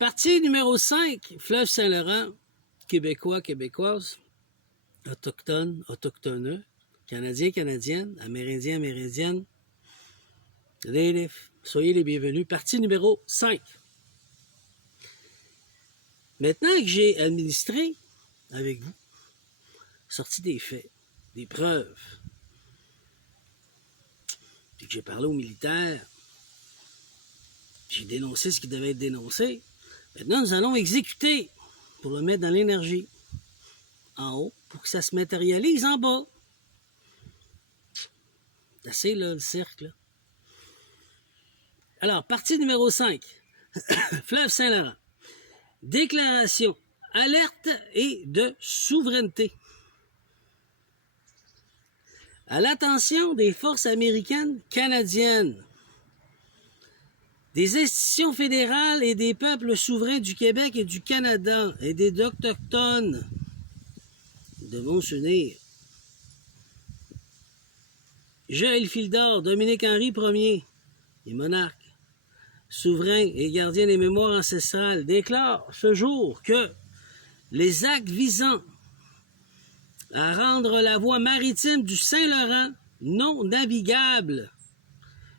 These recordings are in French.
Partie numéro 5, Fleuve Saint-Laurent, Québécois, Québécoises, Autochtones, Autochtoneux, Canadiens, Canadiennes, Amérindiens, Amérindiennes, soyez les bienvenus. Partie numéro 5. Maintenant que j'ai administré avec vous, sorti des faits, des preuves, puis que j'ai parlé aux militaires, j'ai dénoncé ce qui devait être dénoncé, maintenant nous allons exécuter pour le mettre dans l'énergie en haut pour que ça se matérialise en bas. C'est assez là, le cercle. Là. Alors, partie numéro 5. Fleuve Saint-Laurent. Déclaration, alerte et de souveraineté. À l'attention des forces américaines, canadiennes, des institutions fédérales et des peuples souverains du Québec et du Canada et des autochtones, nous devons s'unir. Joël Fildor, Dominique-Henri Ier, les monarques, souverains et gardiens des mémoires ancestrales, déclarent ce jour que les actes visant à rendre la voie maritime du Saint-Laurent non navigable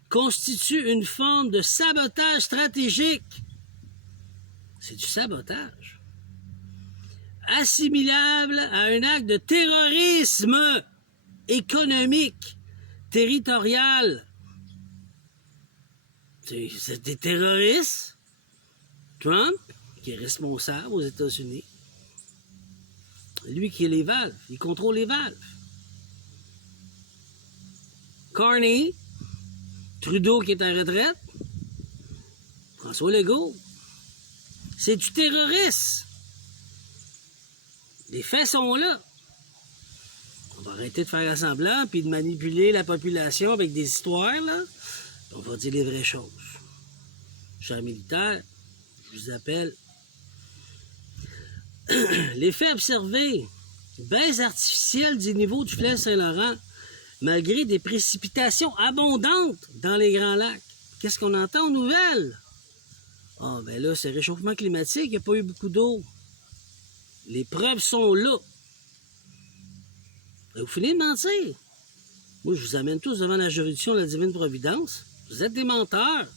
constituent une forme de sabotage stratégique. C'est du sabotage. Assimilable à un acte de terrorisme économique, territorial. C'est des terroristes. Trump, qui est responsable aux États-Unis. Lui qui est les valves, il contrôle les valves. Carney, Trudeau qui est en retraite, François Legault. C'est du terrorisme. Les faits sont là. On va arrêter de faire semblant puis de manipuler la population avec des histoires, là. On va dire les vraies choses. Chers militaires, je vous appelle. Les faits observés, baisse artificielle du niveau du fleuve Saint-Laurent, malgré des précipitations abondantes dans les Grands Lacs. Qu'est-ce qu'on entend aux nouvelles? Ah, ben là, c'est réchauffement climatique, il n'y a pas eu beaucoup d'eau. Les preuves sont là. Et vous finissez de mentir. Moi, je vous amène tous devant la juridiction de la divine providence. Vous êtes des menteurs.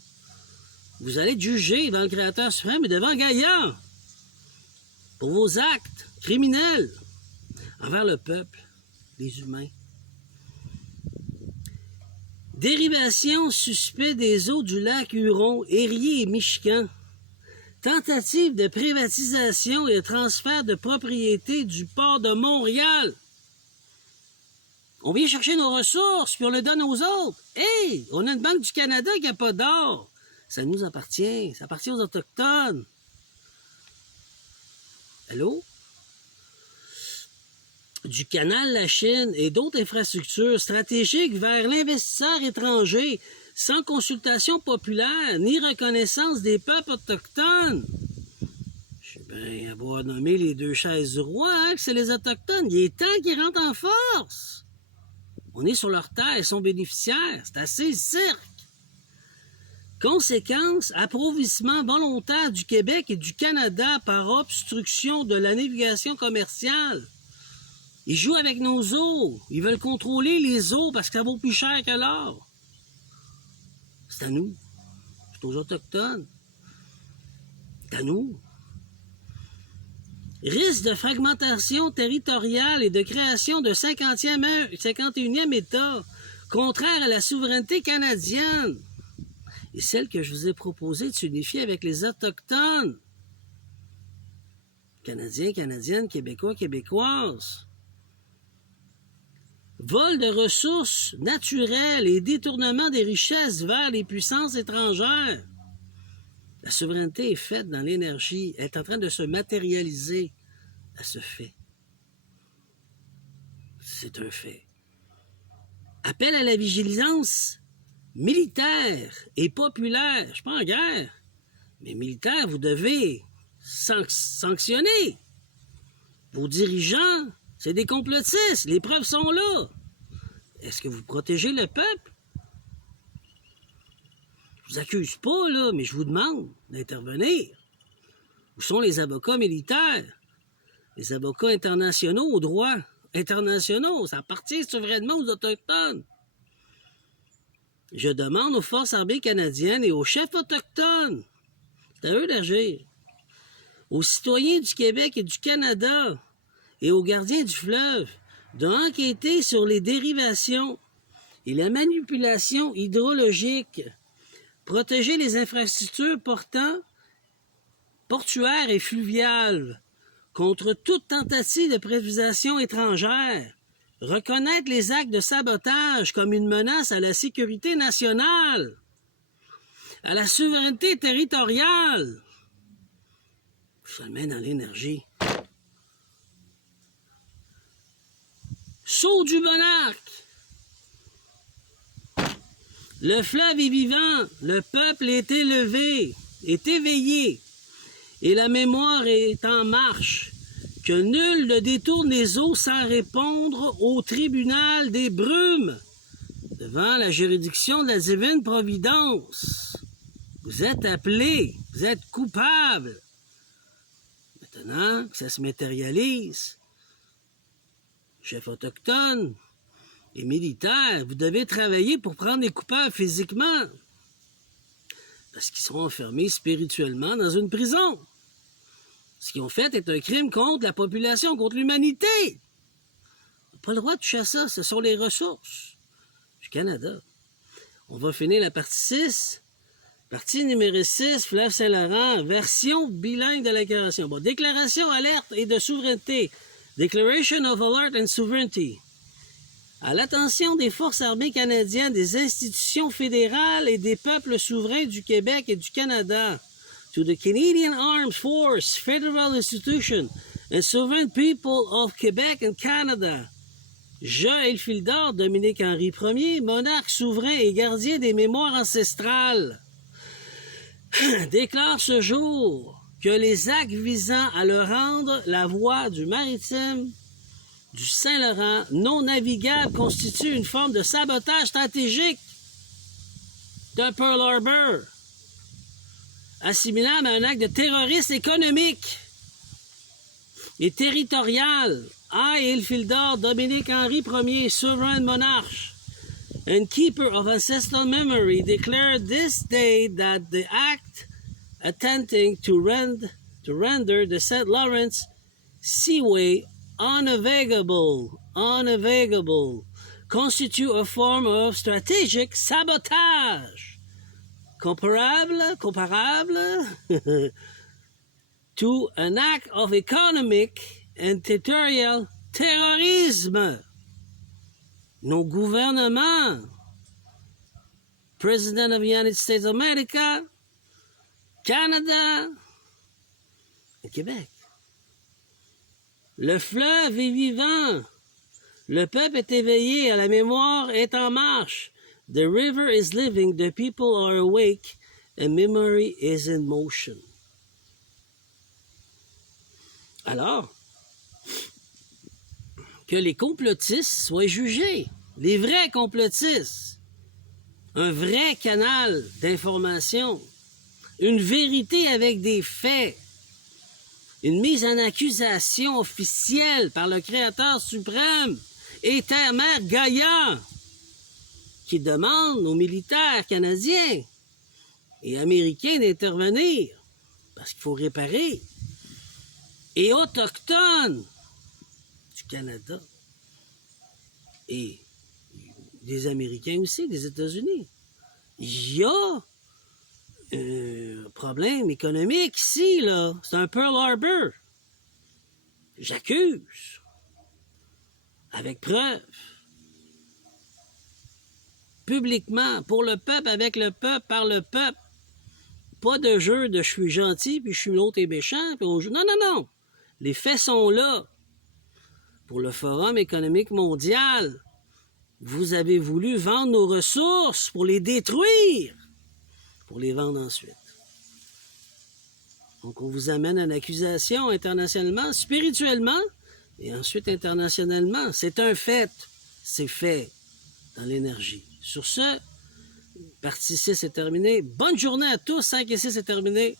Vous allez être jugés devant le Créateur suprême et devant Gaïa pour vos actes criminels envers le peuple, les humains. Dérivation suspect des eaux du lac Huron, Erie et Michigan. Tentative de privatisation et de transfert de propriété du port de Montréal. On vient chercher nos ressources, puis on le donne aux autres. Hey, on a une banque du Canada qui n'a pas d'or. Ça nous appartient. Ça appartient aux Autochtones. Allô? Du canal La Chine et d'autres infrastructures stratégiques vers l'investisseur étranger sans consultation populaire ni reconnaissance des peuples autochtones. Je sais bien avoir nommé les deux chaises du roi, hein, que c'est les Autochtones. Il est temps qu'ils rentrent en force. On est sur leur terre, ils sont bénéficiaires. C'est assez cirque. Conséquence, appauvrissement volontaire du Québec et du Canada par obstruction de la navigation commerciale. Ils jouent avec nos eaux. Ils veulent contrôler les eaux parce que ça vaut plus cher que l'or. C'est à nous. C'est aux Autochtones. C'est à nous. Risque de fragmentation territoriale et de création de 51e État, contraire à la souveraineté canadienne. Et celle que je vous ai proposée de s'unifier avec les Autochtones. Canadiens, Canadiennes, Québécois, Québécoises. Vol de ressources naturelles et détournement des richesses vers les puissances étrangères. La souveraineté est faite dans l'énergie. Elle est en train de se matérialiser. Elle se fait. C'est un fait. Appel à la vigilance militaire et populaire. Je ne suis pas en guerre. Mais militaire, vous devez sanctionner. Vos dirigeants, c'est des complotistes. Les preuves sont là. Est-ce que vous protégez le peuple? Je vous accuse pas, là, mais je vous demande d'intervenir. Où sont les avocats militaires? Les avocats internationaux aux droits internationaux? Ça appartient souverainement aux Autochtones. Je demande aux forces armées canadiennes et aux chefs autochtones, c'est à eux d'agir, aux citoyens du Québec et du Canada et aux gardiens du fleuve d'enquêter sur les dérivations et la manipulation hydrologique, protéger les infrastructures portuaires et fluviales contre toute tentative de privatisation étrangère, reconnaître les actes de sabotage comme une menace à la sécurité nationale, à la souveraineté territoriale. Ça le met dans l'énergie. Saut du monarque. Le fleuve est vivant, le peuple est élevé, est éveillé, et la mémoire est en marche. Que nul ne détourne les eaux sans répondre au tribunal des brumes, devant la juridiction de la divine providence. Vous êtes appelés, vous êtes coupables. Maintenant que ça se matérialise, chefs autochtones et militaires, vous devez travailler pour prendre les coupables physiquement, parce qu'ils seront enfermés spirituellement dans une prison. Ce qu'ils ont fait est un crime contre la population, contre l'humanité. On n'a pas le droit de toucher à ça. Ce sont les ressources du Canada. On va finir la partie 6. Partie numéro 6, Fleuve Saint-Laurent, version bilingue de la déclaration. Bon, déclaration, alerte et de souveraineté. Declaration of Alert and Sovereignty. À l'attention des forces armées canadiennes, des institutions fédérales et des peuples souverains du Québec et du Canada. To the Canadian Armed Force, federal institution, and sovereign people of Quebec and Canada. Je, Elfildor, Dominique-Henri Ier, monarque souverain et gardien des mémoires ancestrales, déclare ce jour que les actes visant à le rendre la voie du maritime du Saint-Laurent non navigable constituent une forme de sabotage stratégique de Pearl Harbor, assimilable à un acte de terrorisme économique et territorial. I, Elfildor, Dominique-Henri Ier, sovereign monarch and keeper of ancestral memory, declare this day that the act attempting to render the St. Lawrence Seaway unnavigable, constitute a form of strategic sabotage comparable to an act of economic and territorial terrorisme. Nos gouvernements, President of the United States of America, Canada et Québec. Le fleuve est vivant. Le peuple est éveillé, la mémoire est en marche. The river is living, the people are awake, and memory is in motion. Alors, que les complotistes soient jugés, les vrais complotistes, un vrai canal d'information, une vérité avec des faits, une mise en accusation officielle par le Créateur suprême et Terre-Mère Gaïa, qui demande aux militaires canadiens et américains d'intervenir, parce qu'il faut réparer, et autochtones du Canada, et des Américains aussi, des États-Unis. Il y a un problème économique ici, là. C'est un Pearl Harbor. J'accuse. Avec preuve. Publiquement, pour le peuple, avec le peuple, par le peuple. Pas de jeu de je suis gentil, puis je suis l'autre et méchant, puis on joue. Non, non, non. Les faits sont là. Pour le Forum économique mondial, vous avez voulu vendre nos ressources pour les détruire, pour les vendre ensuite. Donc, on vous amène à une accusation internationalement, spirituellement, et ensuite internationalement. C'est un fait. C'est fait dans l'énergie. Sur ce, partie 6 est terminée. Bonne journée à tous. 5 et 6 est terminé.